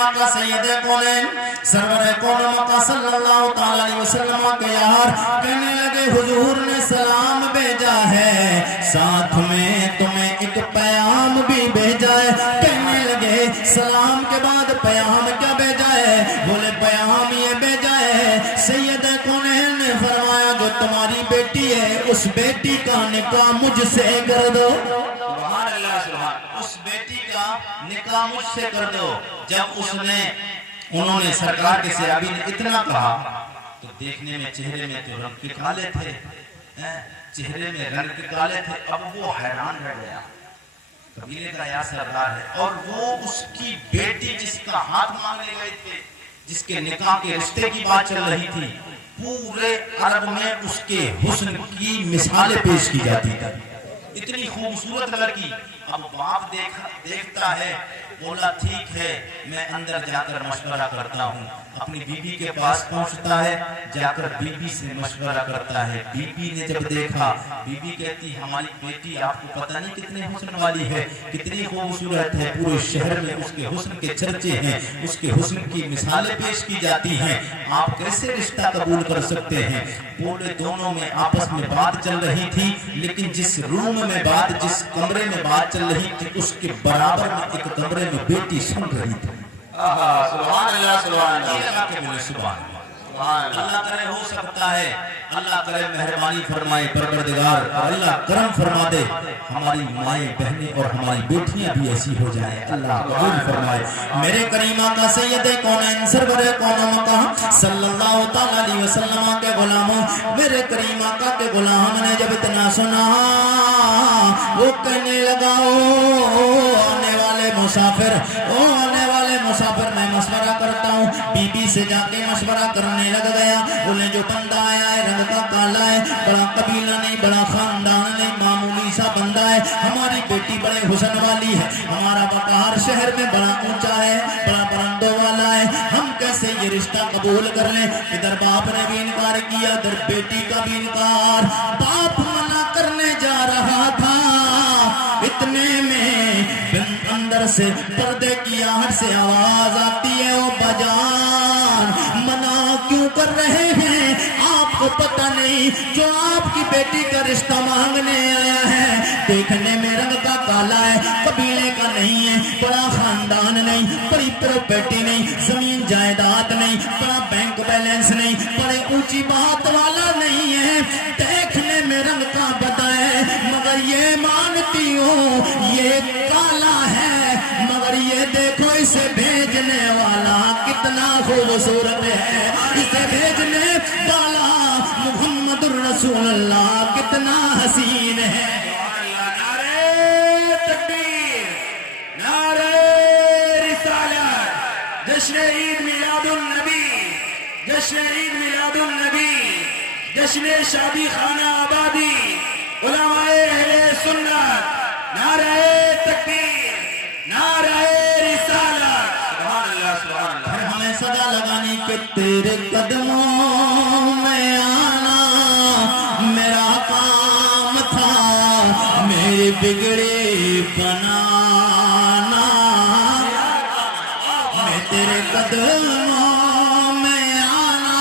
کریمہ کا سید کونین سرور کون مکہ صلی اللہ تعالی علیہ وسلم کے یار کہنے لگے حضور نے سلام بھیجا ہے ساتھ میں تمہیں ایک پیام بھی بھیجا ہے کہنے لگے سلام کے بعد پیام کیا بھیجا ہے بولے پیام یہ بھیجا ہے سید کونین نے فرمایا جو تمہاری بیٹی ہے اس بیٹی کا نکاح مجھ سے کر دو سبحان اللہ سبحان اس بیٹی کا نکاح مجھ سے کر دو جب انہوں نے سرکار کے صحابی نے اتنا کہا تو دیکھنے میں چہرے میں تو رنگ کے کالے تھے چہرے میں رنگ کے کالے تھے اب وہ حیران رہ گیا قبیلے کا یا سردار ہے اور وہ اس کی بیٹی جس کا ہاتھ مانگنے گئے تھے جس کے نکاح کے رشتے کی بات چل رہی تھی پورے عرب میں اس کے حسن کی مثالیں پیش کی جاتی تھی اتنی خوبصورت لڑکی اب باپ دیکھتا ہے بولا ٹھیک ہے میں اندر جا کر مشورہ کرتا ہوں اپنی بی بی کے پاس پہنچتا ہے جا کر بی بی سے مشورہ کرتا ہے بی بی نے جب دیکھا بی بی کہتی ہماری بیٹی آپ کو پتہ نہیں کتنے حسن والی ہے کتنی خوبصورت ہے پورے شہر میں اس کے حسن کے چرچے ہیں اس کے حسن کی مثالیں پیش کی جاتی ہیں آپ کیسے رشتہ قبول کر سکتے ہیں بولے دونوں میں آپس میں بات چل رہی تھی لیکن جس روم میں بات جس کمرے میں بات چل رہی تھی اس کے برابر میں ایک کمرے میں بیٹی سن رہی تھی سبحان اللہ سبحان اللہ اللہ کرے ہو سکتا ہے اللہ کرے مہربانی فرمائے پروردگار اور اللہ کرم فرما دے ہماری مائیں بہنیں اور ہماری بیٹیاں بھی ایسی ہو جائیں اللہ قبول فرمائے میرے کریمہ کا سید کونین سرور کون مکہ صلی اللہ تعالی علیہ وسلم کے غلاموں میرے کریمہ کا کے غلام نے جب اتنا سنا وہ کہنے لگا آنے والے مسافر میں مشورہ کرتا ہوں بی بی سے جا کے مشورہ کرنے لگ گیا انہیں جو بندہ آیا ہے رنگ کا کالا ہے بڑا قبیلہ نہیں بڑا خاندان نہیں معمولی سا بندہ ہے ہماری بیٹی بڑے حسن والی ہے ہمارا وقار شہر میں بڑا اونچا ہے بڑا برندوں والا ہے ہم کیسے یہ رشتہ قبول کر لیں ادھر باپ نے بھی انکار کیا ادھر بیٹی کا بھی انکار باپ منع کرنے جا رہا تھا اتنے میں اندر سے پردے کی آہٹ سے آواز آتی ہے او بجان منع کیوں کر رہے ہیں آپ کو پتہ نہیں جو آپ کی بیٹی کا رشتہ مانگنے آیا ہے دیکھنے میں رنگ کا کالا ہے قبیلے کا نہیں ہے بڑا خاندان نہیں بڑی پراپرٹی نہیں زمین جائیداد نہیں بڑا بینک بیلنس نہیں بڑے اونچی بات والا نہیں ہے دیکھنے میں رنگ کا بتا ہے مگر یہ مانتی ہوں یہ کالا ہے مگر یہ دیکھو اسے بھیجنے والا کتنا خوبصورت ہے اسے بھیجنے والا محمد الرسول اللہ کتنا حسین ہے نعرہ تکبیر نعرہ رسالت جشن عید میلاد النبی جشن عید میلاد النبی جشن شادی خانہ آبادی علماء اہل سنت نعرہ تکبیر نعرہ رسالت سبحان اللہ سبحان اللہ پھر ہمیں صدا لگانی کہ تیرے قدموں میں آنا میرا کام تھا میری بگڑی بنانا میں تیرے قدموں میں آنا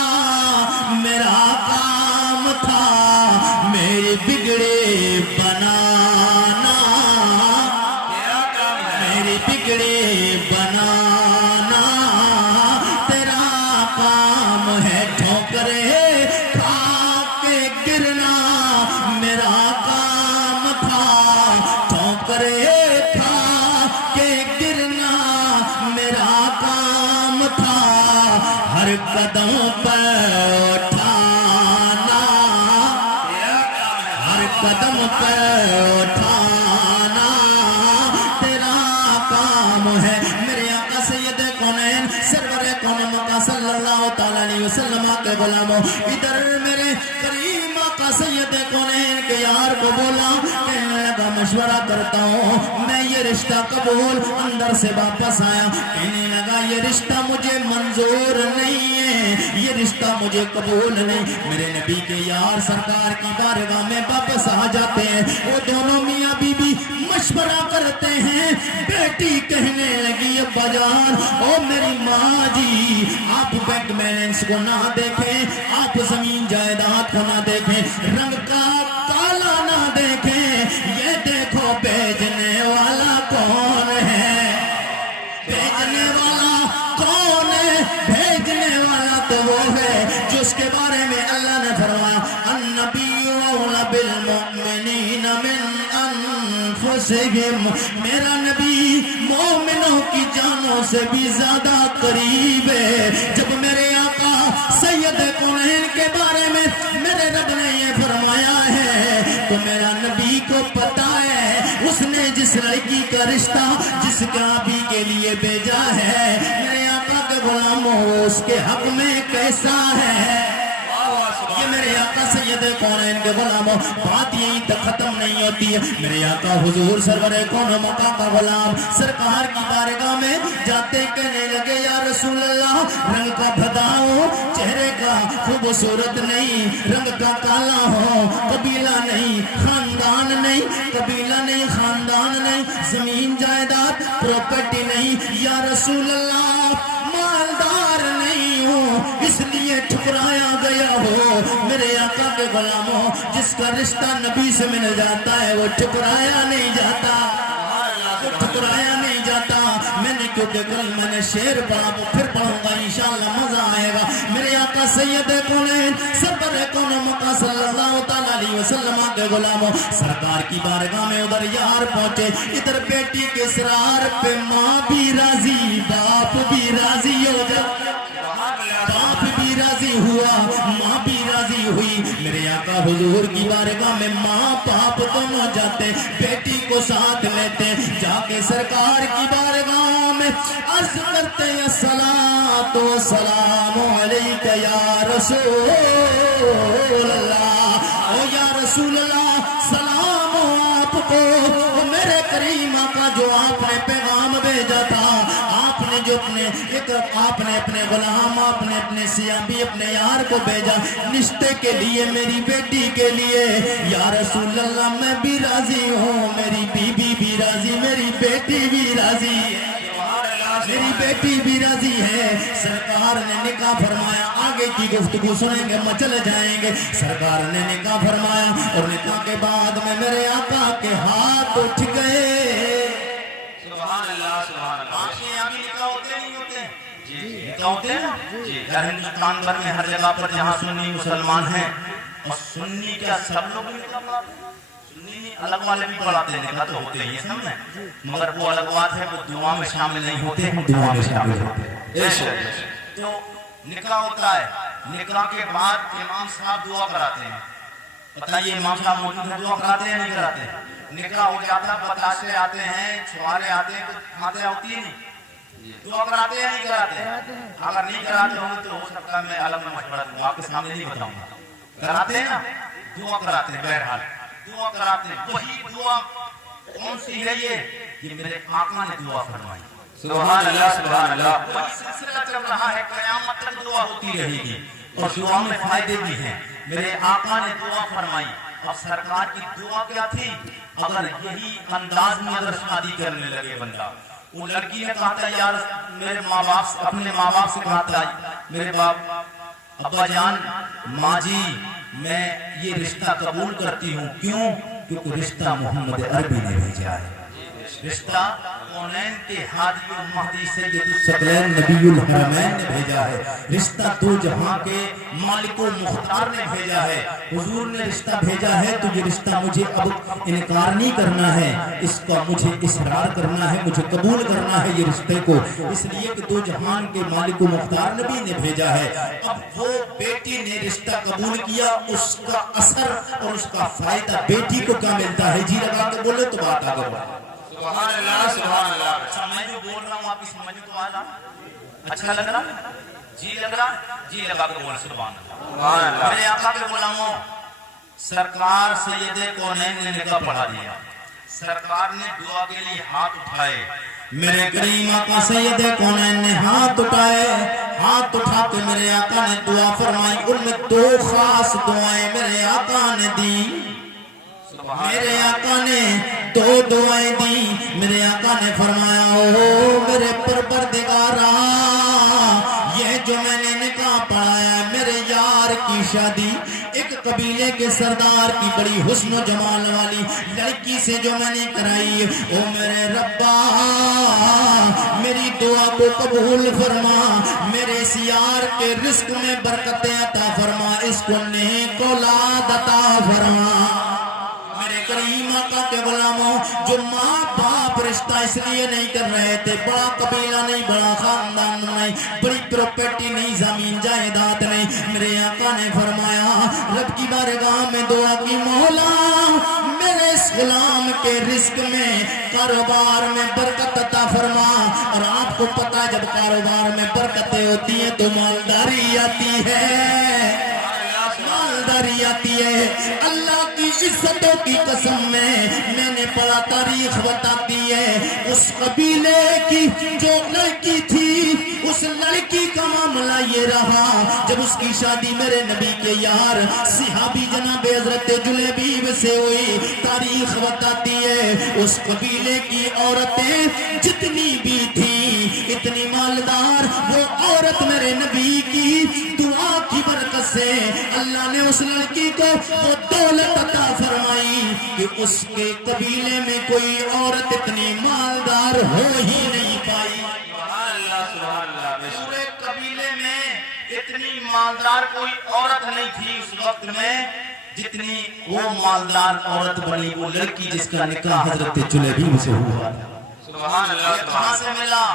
میرا کام تھا میری بگڑی بنانا بگڑے بنانا تیرا کام ہے ٹھوکرے کھا کے گرنا میرا کام تھا ٹھوکرے کھا کے گرنا میرا کام تھا ہر قدم پر اٹھانا ہر قدم پر اٹھانا ہے میرے آقا سید کونین سرور کون مکہ صلی اللہ تعالی علیہ وسلم کے غلاموں ادھر میرے کریم آقا سید کونین کے یار کو بولا کہنے لگا مشورہ کرتا ہوں میں یہ رشتہ قبول اندر سے واپس آیا کہنے لگا یہ رشتہ مجھے منظور نہیں ہے یہ رشتہ مجھے قبول نہیں. میرے نبی کے یار سرکار کی بارگاہ میں واپس آ جاتے ہیں. وہ دونوں میاں بیوی مشورہ کرتے ہیں. بیٹی کہنے لگی ابا جان او میری ماں جی آپ بینک بیلنس کو نہ دیکھیں, آپ زمین جائیداد کو نہ دیکھیں, رنگ کا کالا نہ دیکھیں, یہ دیکھو بیچنے والا کون ہے, بیچنے والا کون ہے, بھیجنے والا تو وہ ہے جس کے بارے میں اللہ نے فرمایا النبی اولی بالمؤمنین من انفسہم, میرا نبی مومنوں کی جانوں سے بھی زیادہ قریب ہے. جب میرے آقا سید کونین کے بارے میں میرے رب نے یہ فرمایا ہے تو میرا نبی کو پتا ہے اس نے جس لڑکی کا رشتہ جس کابی کے لیے بھیجا ہے میرے آقا کے غلاموں اس کے حق میں کیسا ہے. یہ میرے آقا سید کونین کے غلاموں بات یہیں تک ختم نہیں ہوتی ہے. میرے آقا حضور سرور کون مکہ کا غلام سرکار کی بارگاہ میں جاتے کہنے لگے یا رسول اللہ رنگ کا بھداؤ, چہرے کا خوبصورت نہیں, رنگ کا کالا ہو, قبیلہ نہیں خاندان نہیں, قبیلہ نہیں خاندان نہیں, زمین جائیداد پراپرٹی نہیں, یا رسول اللہ مالدار نہیں ہوں اس لیے ٹھکرایا گیا ہو. میرے آقا کے غلاموں جس کا رشتہ نبی سے مل جاتا ہے وہ ٹھکرایا نہیں جاتا, وہ ٹھکرایا نہیں جاتا. میں نے کیونکہ کل میں نے شعر پڑھا وہ پھر پڑھوں گا انشاءاللہ مزہ آئے گا. میرے آقا سید کونین سرور کون مکہ صلی اللہ تعالیٰ علیہ وسلم کے غلاموں سرکار کی بارگاہ میں ادھر یار پہنچے, ادھر بیٹی کے اسرار پہ ماں بھی راضی باپ بھی راضی ہو جائے, باپ بھی راضی ہوا ماں بھی راضی ہوئی. میرے آقا حضور کی بارگاہ میں ماں باپ دونوں جاتے بیٹی کو ساتھ لیتے جا کے سرکار کی بارگاہ میں عرض کرتے ہیں الصلاۃ والسلام علیک یا رسول اللہ, او یا رسول اللہ سلام ہو آپ کو. میرے کریم آقا جو آپ نے پیغام بھیجا تھا آپ نے جو آپ نے اپنے غلام آپ نے اپنے سیابی اپنے یار کو بھیجا رشتے کے لیے میری بیٹی کے لیے, یا رسول اللہ میں بھی راضی ہوں, میری بیوی بھی راضی, میری بیٹی بھی راضی ہے, میری بیٹی بھی راضی ہے. سرکار نے نکاح فرمایا, آگے کی گفتگو سنیں گے مچل جائیں گے. سرکار نے نکاح فرمایا اور نکاح کے بعد میں میرے آقا کے ہاتھ اٹھ گئے. سبحان اللہ سبحان اللہ. آپ کے یہاں بھی نکاح ہوتے نہیں ہوتے؟ جی نکاح ہوتے ہیں نا جی. ہندوستان بھر میں ہر جگہ پر جہاں سنی مسلمان ہیں اور سنی کیا سب لوگ نکاح پڑھاتے ہیں, سنی الگ والے بھی پڑھاتے ہیں, نکاح تو ہوتے ہی ہیں سب میں, مگر وہ الگ بات ہے وہ دعا میں شامل نہیں ہوتے ہیں, دعا میں شامل ہوتے ہیں. تو نکاح ہوتا ہے, نکاح کے بعد امام صاحب دعا کراتے ہیں. بتائیے امام صاحب موجود ہیں دعا کراتے ہیں نہیں کراتے ہیں؟ نکاح ہو جاتا بتاشے آتے ہیں چھوارے آتے ہیں تو فاتحہ ہوتی ہے نہیں, دعا کراتے ہیں نہیں کراتے؟ اگر نہیں کراتے ہوں تو ہو سکتا ہے میں الگ میں مشورہ دوں, آپ کے سامنے نہیں بتاؤں گا. کراتے ہیں نا دعا کراتے ہیں, بہرحال دعا کراتے ہیں. وہی دعا کون سی ہے یہ میرے آقا نے دعا فرمائی. سبحان اللہ سبحان اللہ. وہی سلسلہ چل رہا ہے, قیامت تک دعا ہوتی رہے گی اور دعا میں فائدے بھی ہیں. میرے آقا نے دعا فرمائی. اب سرکار کی دعا کیا تھی, اگر یہی انداز میں اگر شادی کرنے لگے بندہ, وہ لڑکی نے کہا تھا یار میرے ماں باپ سے, اپنے ماں باپ سے کہا تھا میرے باپ ابا جان ماں جی میں یہ رشتہ قبول کرتی ہوں. کیوں؟ کیونکہ رشتہ محمد عربی نے بھیجا ہے, رشتہ کونین کے ہادی و مہدی سید الثقلین نبی الحرمین نے بھیجا ہے, رشتہ دو جہاں کے مالک و مختار نے بھیجا ہے. حضور نے رشتہ بھیجا ہے تو یہ رشتہ مجھے اب انکار نہیں کرنا ہے, اس کا مجھے اصرار کرنا ہے, مجھے قبول کرنا ہے یہ رشتے کو, اس لیے کہ دو جہان کے مالک و مختار نبی نے بھیجا ہے. اب وہ بیٹی نے رشتہ قبول کیا, اس کا اثر اور اس کا فائدہ بیٹی کو کیا ملتا ہے؟ جی لگا کے بولے تو بات آگے بڑھے. سبحان اللہ سبحان اللہ. اچھا میں جو بول رہا ہوں آپ کی سمجھ تو آ رہا, اچھا لگ رہا, جی لگ رہا, جی لگا کے بول سبحان اللہ. میرے آقا کے غلاموں سرکار سید کونین نے نکاح پڑھا دیا. سرکار نے دعا کے لیے ہاتھ اٹھائے, میرے کریم آقا سید کونین نے ہاتھ اٹھائے, ہاتھ اٹھا کے میرے آقا نے دعا فرمائی، ان میں 2 خاص دعائیں میرے آقا نے دی، میرے آقا نے 2 دعائیں دی۔ میرے آقا نے فرمایا او میرے پروردگارا، یہ جو میں نے نکاح پڑھایا ہے میرے یار کی شادی ایک قبیلے کے سردار کی بڑی حسن و جمال والی لڑکی سے جو میں نے کرائی، او میرے ربا میری دعا کو قبول فرما، میرے اس یار کے رزق میں برکتیں عطا فرما، اس کو نیک اولاد عطا فرما۔ میرے کریم آقا کے غلاموں، جو ماں باپ رشتہ اس لیے نہیں کر رہے تھے، بڑا قبیلہ نہیں، بڑا خاندان نہیں، بڑی پراپرٹی نہیں، زمین جائیداد نہیں، میرے آقا نے فرمایا رب کی بارگاہ میں دعا کی، مولا میرے اس غلام کے رزق میں کاروبار میں برکت عطا فرما۔ اور آپ کو پتا ہے جب کاروبار میں برکتیں ہوتی ہیں تو مالداری آتی ہے، مالداری آتی ہے۔ اللہ کی عزتوں کی قسم میں نے پڑھا، تاریخ بتاتی ہے اس قبیلے کی جو لڑکی تھی، اس لڑکی کا معاملہ یہ رہا جب اس کی شادی میرے نبی کے یار صحابی جناب حضرت جلیبیب سے ہوئی، تاریخ بتاتی ہے اس قبیلے کی عورتیں جتنی بھی تھی اتنی مالدار، وہ عورت میرے نبی کی دعا کی برکت سے اللہ نے اس لڑکی کو وہ دولت عطا فرمائی کہ اس کے قبیلے میں کوئی عورت اتنی مالدار ہو ہی نہیں پائی۔ پورے قبیلے میں اتنی مالدار کوئی عورت نہیں تھی اس وقت میں جتنی وہ مالدار عورت بنی، وہ لڑکی جس کا نکاح حضرت جلیبیب سے ہوا۔ سبحان اللہ۔ یہ کہاں سے ملا؟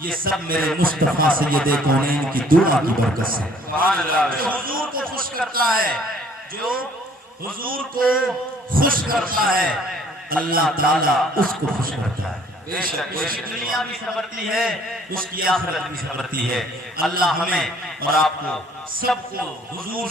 یہ سب میرے مصطفیٰ سید کونین کی دعا کی برکت سے۔ سبحان اللہ۔ جو حضور کو خوش کرتا ہے، جو حضور کو خوش کرتا ہے، اللہ تعالیٰ اس کو خوش کرتا ہے۔ بے شک بے شک۔ دنیا بھی سنورتی ہے، اس کی آخرت بھی سنورتی ہے۔ اللہ ہمیں اور آپ کو سب کو حضور